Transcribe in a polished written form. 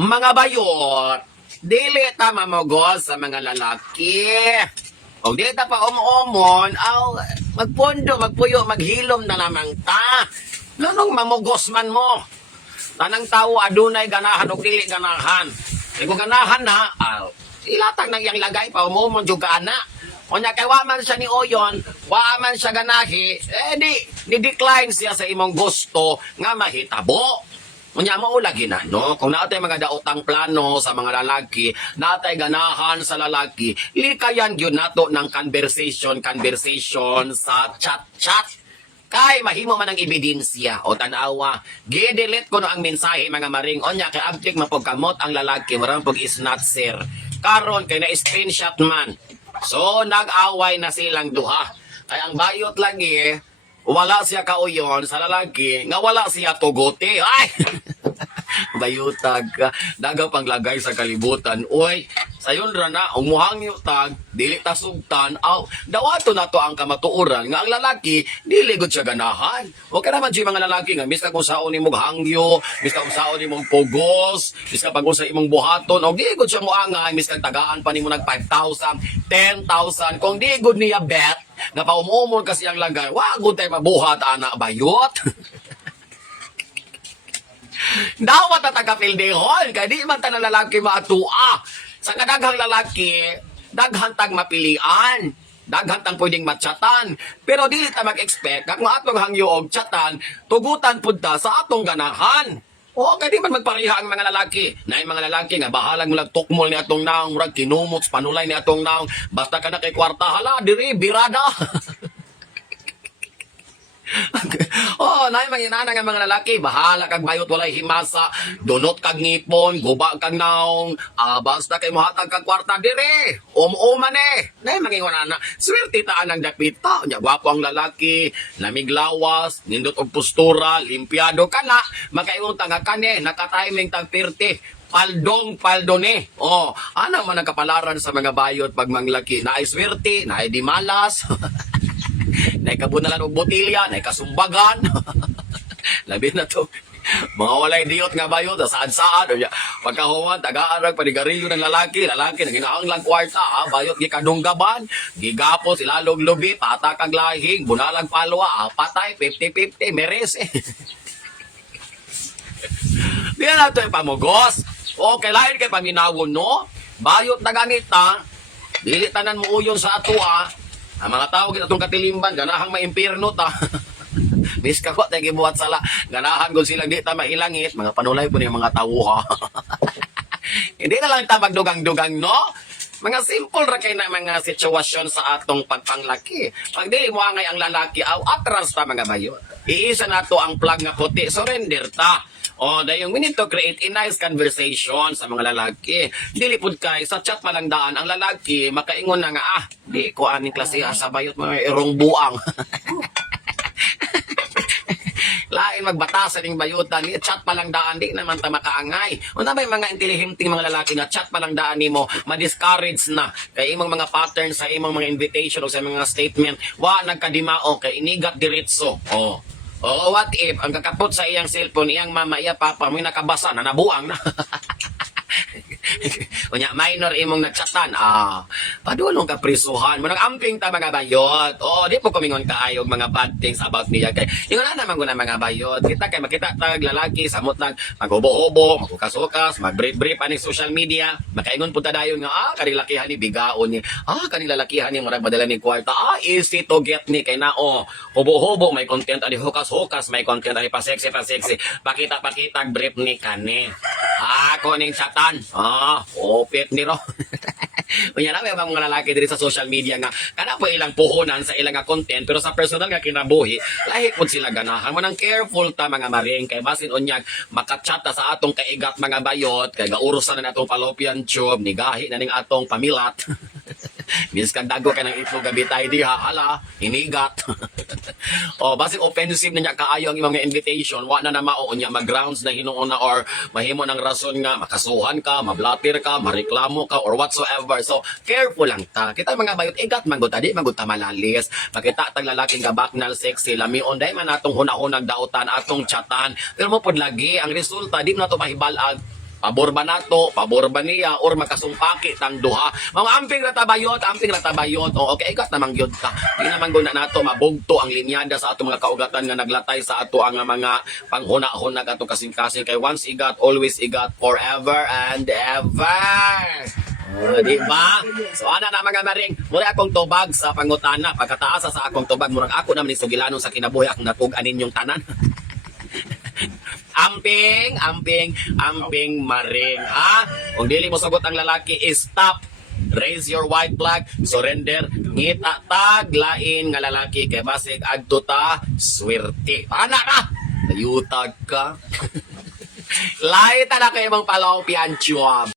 Mga bayot, dili ta mamugos sa mga lalaki. O dili ta pa umon, aw magpundo, magpuyo, maghilom na lamang ta. Nanong mamugos man mo? Tanang tao adunay ganahan o dili ganahan. E kung ganahan na, ilatag nang iyang lagay pa umumon jud ka ana. Onya kay wa man siya ni Oyon, wa man siya ganahi, di decline siya sa imong gusto nga mahitabo. Unya mao lagi na no, kung naatay mga daotang plano sa mga lalaki, naatay ganahan sa lalaki, likayan gyud nato ng conversation sa chat. Kay mahimo man ang ebidensya o tanawa, gi-delete ko no ang mensahe mga maring onya kay abtik mapogkamot ang lalaki, marang pog is not sir. Karon kay na screenshot man. So nag-away na silang duha. Kay ang bayot lagi wala siya kauyon sa lalaki, nga wala siya tugote. Ay! Bayutag ka. Daga pang lagay sa kalibutan. Uy, sayon ra na, umuhangyo tag, dili ta sugtan, dawato na to ang kamatuoran, nga ang lalaki, dili gud siya ganahan. O ka naman siya mga lalaki nga, miska kung saon imong hangyo, miska kung saon imong pugos, miska pag sa imong buhaton, o di gud siya muangay, miska tagaan pa nimo nag 5,000, 10,000, kung di gud niya bet, na paumumon kasi ang lagay, wag tayo mabuhat, anak bayot. Dawat na taga-pildehon, kaya di man tanang lalaki maatua. Sa kadaghang lalaki, daghantang mapilian, daghantang pwedeng matchatan. Pero dili ta mag-expect, kung atong hangyo og chatan, tugutan punta sa atong ganahan. O, kaya di man magpariha ang mga lalaki. Na yung mga lalaki nga, bahalang mulag tukmol ni atong naong, murag kinumot, panulay ni atong naong, basta ka na kay kwarta, hala, diri, birada. Oh, nay manginana nga mga lalaki, bahala kag bayot walay himasa, dunot kag ngipon, guba kag naong, basta kay mohatag kag kwarta dire. Umuman Nay manginana, swerte taan ang dapita. Nya gwapo ang lalaki, lamiglawas, nindot og postura, limpyado kana, makaingon ta nga kane, naka-timing tag 30. Paldo ni. Oh, ana man ang kapalaran sa mga bayot pag manglaki. Naay swerte, naay di malas. Naay kabunalan og botilya, naay kasumbagan. Labi na to. Mga walay diyot nga bayot, saan-saan. Pagkahuman, tagaan panigarilyo ng lalaki nanginaang lang kwarta, bayot gikadunggaban, gigapos, ilalog lubi, patak ang lahing, bunalang palwa, patay, 50-50, meres Di na ito yung pamugos. Okay, lain kay paminawon, no? Bayot na ganita, dili tanan mo uyon sa atua, ang mga tao itong katilimban, ganahang maimpirno ta. Miska ko, tayo gibuhat sala, ganahan ko silang di ta mailangit, mga panulay po niya mga tao, ha? Hindi na lang ta magdugang-dugang, no? Mga simple ra kay na mga sitwasyon sa atong pagpanglaki. Pag dili mo angay ang lalaki, atras ta mga bayot. Iisa na to ang plug nga puti, surrender ta. O, dahil we need to create a nice conversation sa mga lalaki. Dili pud kay sa chat malang daan ang lalaki makaingon na nga di ko aning klase sa bayot mo irong buang. Lain magbatasan ning bayutan ni chat palang daan di naman ta makaangay. Una may mga intelihenteng mga lalaki nga chat palang daan nimo ma-discourage na kay imong mga pattern sa imong mga invitation o sa mga statement wa nagkadimao kay inigat diretso. Oo, what if, ang kakapot sa iyang cellphone, iyang mama, iya papa, may nakabasa na nabuang na. Kunya, minor imong nagchatan, padulong ka prisuhan mo, nag-amping ta mga bayot. Di po kumingon kaayog mga bad things about niya. Kay, yung naman ko na mga bayot, kita kay makita tag lalaki, samot lang, maghubo-hubo, magkukas-ukas, mag-brief-brief aning social media, makaingon punta dayon nga, kanilakihan ni bigaon ni, kanilakihan ni marag madala ni kwarta, easy to get ni, kay na, hubo-hubo, may content, ani hukas-hukas, may content, ani pa-sexy, pakita-pakita, brief ni kani. Ako ning chatan, opit ni ro. Unya na may mga lalaki diri sa social media nga kana po ilang puhunan sa ilang content pero sa personal nga kinabuhi lahi pud sila ganahan mo nang careful ta mga maring kay basin unyag makachat ta sa atong kaigat mga bayot kay gaurusan na atong fallopian tube ni gahi na ning atong pamilat. Miss kang dago ka ng itlog gabi tayo diha, hala, inigat. Basing offensive na niya kaayo ang imong invitation, wa na mao niya mag-grounds na hinuon na or mahimo ng rason nga makasuhan ka, mablatir ka, mareklamo ka or whatsoever. So, careful lang ta. Kita mga bayot, igat manggod di manggod ta malalis. Makita tag lalaking gabaknal sexy, lamion day man atong hunahunag dautan, atong chatan. Pero mo pod lagi ang resulta di mo na to mahibalag Pabor ba nato, pabor ba niya, or makasumpaki tang duha. Mga amping ratabayot. O okay, ikat namang gyud ka. Di naman guna nato mabugto ang linyada sa ato mga kaugatan nga naglatay sa ato ang mga panghuna-hunag ato kasing-kasing. Kay once igat, always igat, forever and ever. Di ba? So ana na mga maring, mura akong tubag sa pangutana. Pagkataasa sa akong tubag, murag ako naman ni sugilanon sa kinabuhi akong natug-anin yung tanan. Amping maring. Ha? Kung dili mo sagot ang lalaki, stop. Raise your white flag, surrender, ngita tag lain nga lalaki kay basig adto ta swerte. Ana ka. Nayutag ka. Laita na kay mong palaw pianchuam.